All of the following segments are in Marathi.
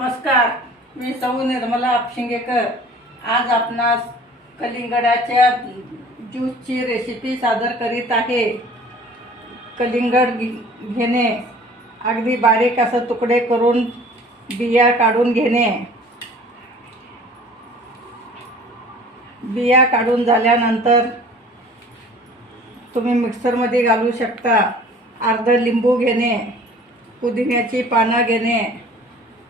नमस्कार मी सौ निर्मला आपशिंगेकर आज आपणास कलिंगडाच्या ज्यूसची रेसिपी सादर करीत आहे. कलिंगड घे- घेणे अगदी बारीक असं तुकडे करून बिया काढून घेणे. बिया काढून झाल्यानंतर तुम्ही मिक्सरमध्ये घालू शकता. अर्ध लिंबू घेणे पुदिन्याची पानं घेणे.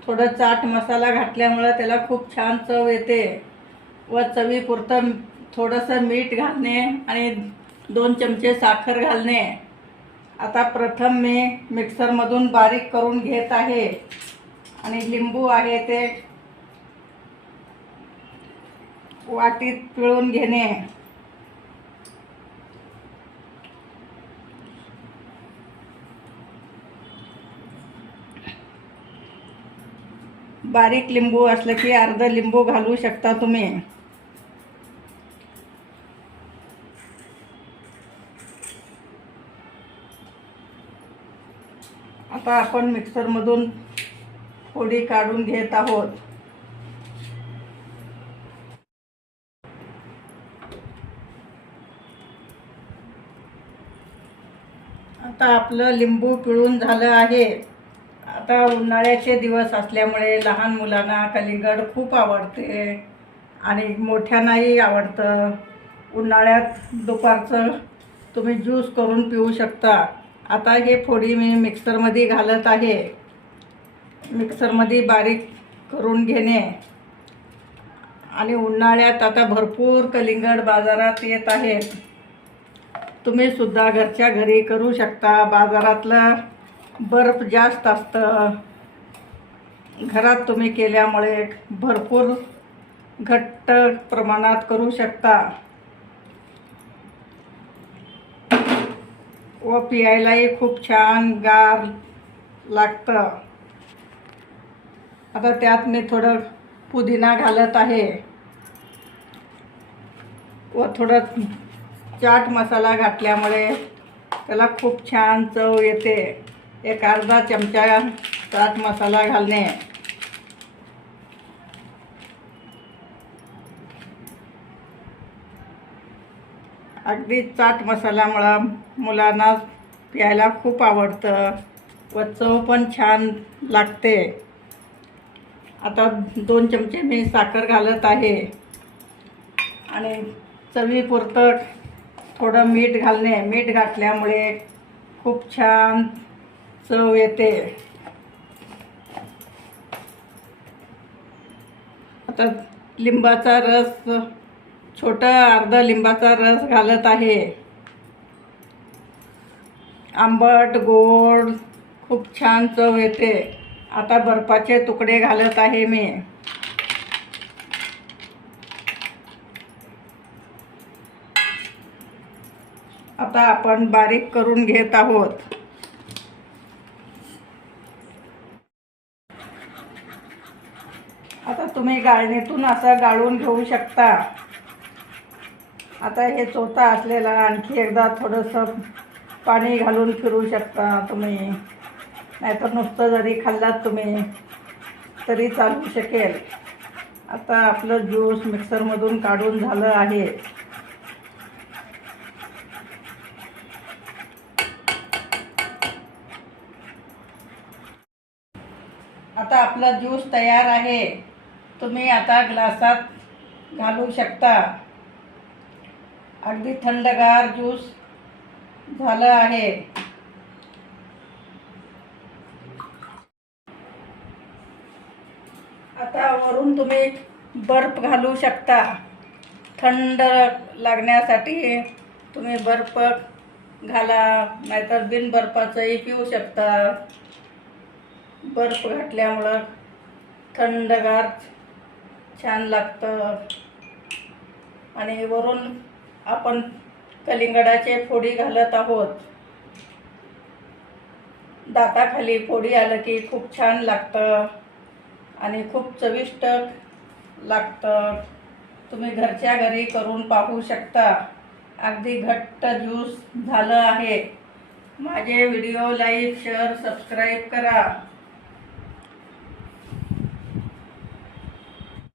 थोडं चाट मसाला घातल्यामुळं त्याला खूप छान चव येते. व चवीपुरतं थोडंसं मीठ घालणे आणि दोन चमचे साखर घालणे. आता प्रथम मी मिक्सरमधून बारीक करून घेत आहे. आणि लिंबू आहे ते वाटीत पिळून घेणे. बारीक लिंबू असलं की अर्ध लिंबू घालू शकता तुम्ही. आता आपण मिक्सरमधून फोडी काढून घेत आहोत. आता आपलं लिंबू पिळून झालं आहे. आता उन्हाळ्याचे दिवस असल्यामुळे लहान मुलांना कलिंगड खूप आवडते आणि मोठ्यांनाही आवडतं. उन्हाळ्यात दुपारचं तुम्ही ज्यूस करून पिऊ शकता. आता हे फोडी मी मिक्सरमध्ये घालत आहे. मिक्सरमध्ये बारीक करून घेणे. आणि उन्हाळ्यात आता भरपूर कलिंगड बाजारात येत आहेत. तुम्ही सुद्धा घरच्या घरी करू शकता. बाजारातलं बर्फ जास्त असतं. घरात तुम्ही केल्यामुळे भरपूर घट्ट प्रमाणात करू शकता. व पियायलाही खूप छान गार लागतं. आता त्यात मी थोडं पुदिना घालत आहे. व थोडं चाट मसाला घातल्यामुळे त्याला खूप छान चव येते. एक अर्धा चमचा चाट मसाला घालणे. अगदी चाट मसाल्यामुळं मुलांना प्यायला खूप आवडतं व चव पण छान लागते. आता दोन चमचे मी साखर घालत आहे. आणि चवीपुरतं थोडं मीठ घालणे. मीठ घातल्यामुळे खूप छान चव येते. आता लिंबाचा रस छोटा अर्धा लिंबाचा रस घालत आहे. आंबट गोड खूप छान चव येते. आता बर्फाचे तुकडे घालत आहे मी. आता आपण बारीक करून घेत आहोत. आता तुम्ही गाळणीतून असं गाळून घेऊ शकता. आता हे चोथा असलेला आणखी एकदा थोडंसं पाणी घालून फिरू शकता तुम्ही. नाहीतर नुसतं जरी खाल्लात तुम्ही तरी चालू शकेल. आता आपलं ज्यूस मिक्सरमधून काढून झालं आहे. आता आपला ज्यूस तयार आहे. तुम्ही आता ग्लासात घालू शकता. अगदी थंडगार ज्यूस झालं आहे. आता वरून तुम्ही बर्फ घालू शकता. थंड लागण्यासाठी तुम्ही बर्फ घाला नाहीतर बिन बर्फाचंही पिऊ शकता. बर्फ घातल्यामुळं थंडगार छान लागतं. आणि वरून आपण कलिंगडाचे फोडी घालत आहोत. दाताखाली फोडी आलं की खूप छान लागतं आणि खूप चविष्ट लागतं. तुम्ही घरच्या घरी करून पाहू शकता. अगदी घट्ट ज्यूस झालं आहे. माझे व्हिडिओ लाईक शेअर सबस्क्राईब करा.